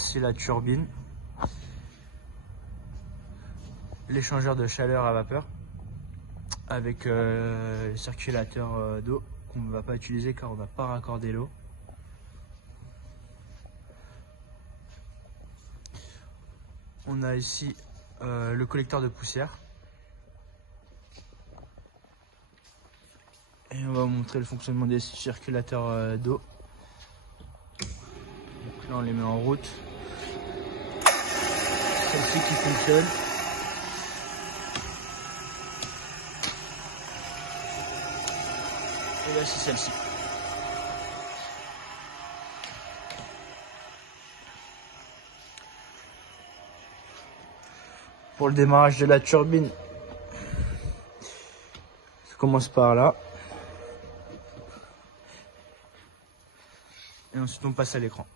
voici la turbine, l'échangeur de chaleur à vapeur avec le circulateur d'eau qu'on ne va pas utiliser car on n'a pas raccordé l'eau. On a ici le collecteur de poussière. Et on va vous montrer le fonctionnement des circulateurs d'eau. Donc là on les met en route. Celle-ci qui fonctionne. Et là c'est celle-ci. Pour le démarrage de la turbine, ça commence par là. Et ensuite on passe à l'écran.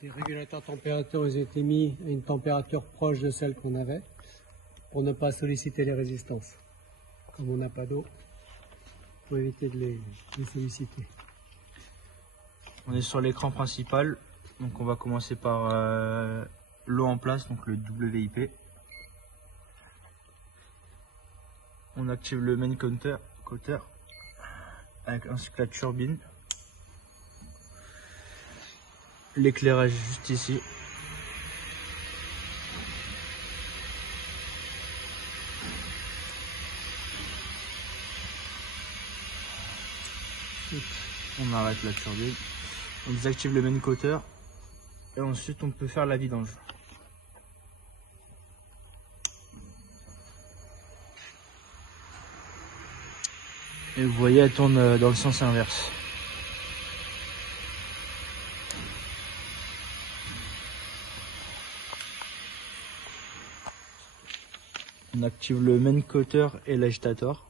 Les régulateurs température ont été mis à une température proche de celle qu'on avait pour ne pas solliciter les résistances. Comme on n'a pas d'eau, pour éviter de les solliciter. On est sur l'écran principal, donc on va commencer par l'eau en place, donc le WIP. On active le main counter ainsi que la turbine. L'éclairage juste ici. On arrête la turbine. On désactive le main counter et ensuite on peut faire la vidange. Et vous voyez, elle tourne dans le sens inverse. On active le main counter et l'agitator.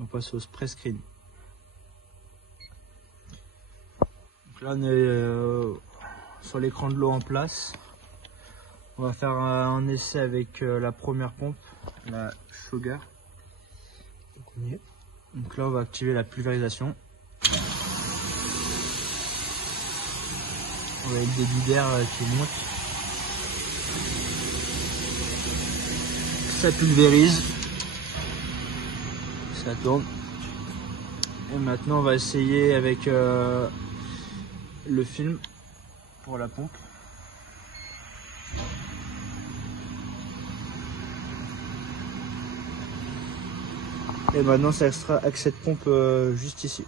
On passe au spray screen. Donc là on est sur l'écran de l'eau en place. On va faire un essai avec la première pompe, la Sugar. Donc là on va activer la pulvérisation. On va avec des débit d'air qui montent. Ça pulvérise. Ça tourne. Et maintenant on va essayer avec le film pour la pompe. Et maintenant ça sera avec cette pompe juste ici.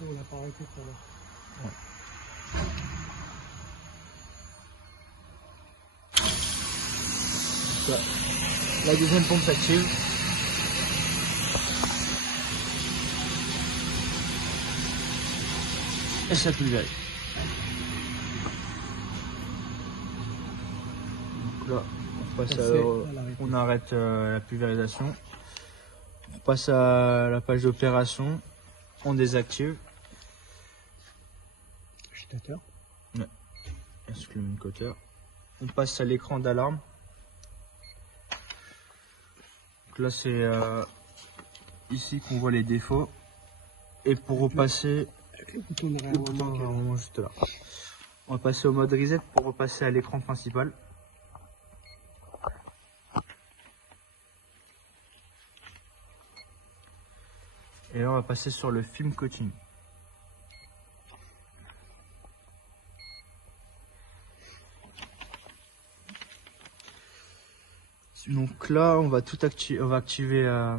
On l'a pas arrêté tout à l'heure. La deuxième pompe s'active. Et ça pulvérise. Donc là, on arrête la pulvérisation. On passe à la page d'opération. On désactive. Agitateur. Ouais. Ainsi que le main counter. On passe à l'écran d'alarme. Là c'est ici qu'on voit les défauts et pour repasser juste là. On va passer au mode reset pour repasser à l'écran principal. Et là on va passer sur le film coaching. Donc là, on va activer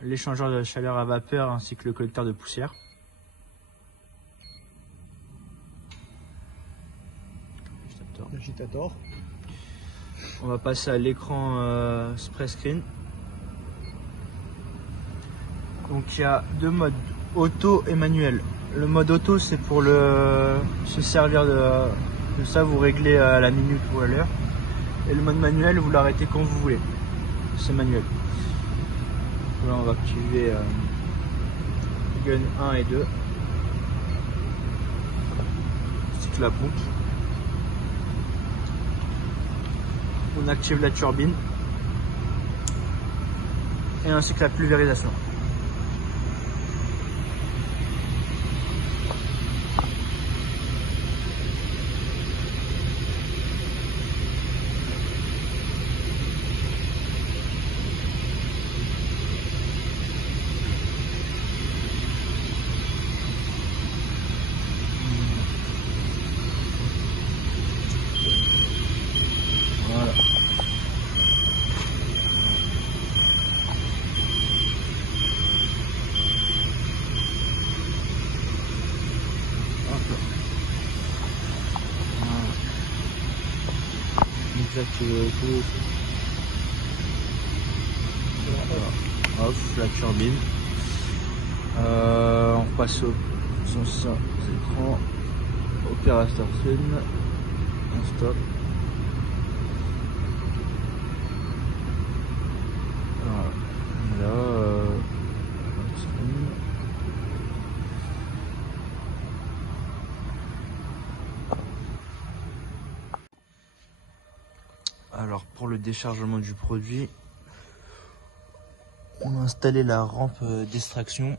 l'échangeur de chaleur à vapeur ainsi que le collecteur de poussière. L'agitator. On va passer à l'écran spray screen. Donc il y a deux modes, auto et manuel. Le mode auto, c'est pour se servir de ça, vous réglez à la minute ou à l'heure. Et le mode manuel, vous l'arrêtez quand vous voulez. C'est manuel. Là, on va activer gun 1 et 2. C'est la pompe. On active la turbine et ainsi que la pulvérisation. Voilà. Désactiver tout. Voilà. Hop, la turbine. On passe aux anciens écrans. Opérateur scène. On stop. Voilà. Là, alors pour le déchargement du produit, on a installé la rampe d'extraction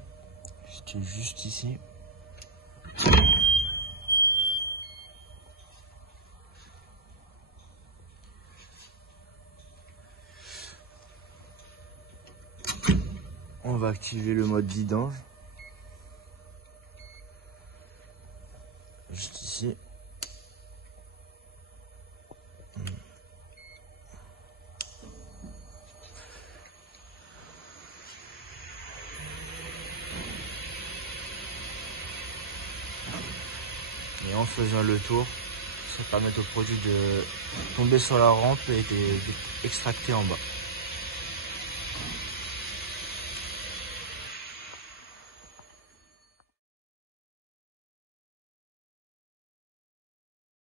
qui est juste ici. On va activer le mode vidange juste ici. Et en faisant le tour, ça permet au produit de tomber sur la rampe et d'être extracté en bas.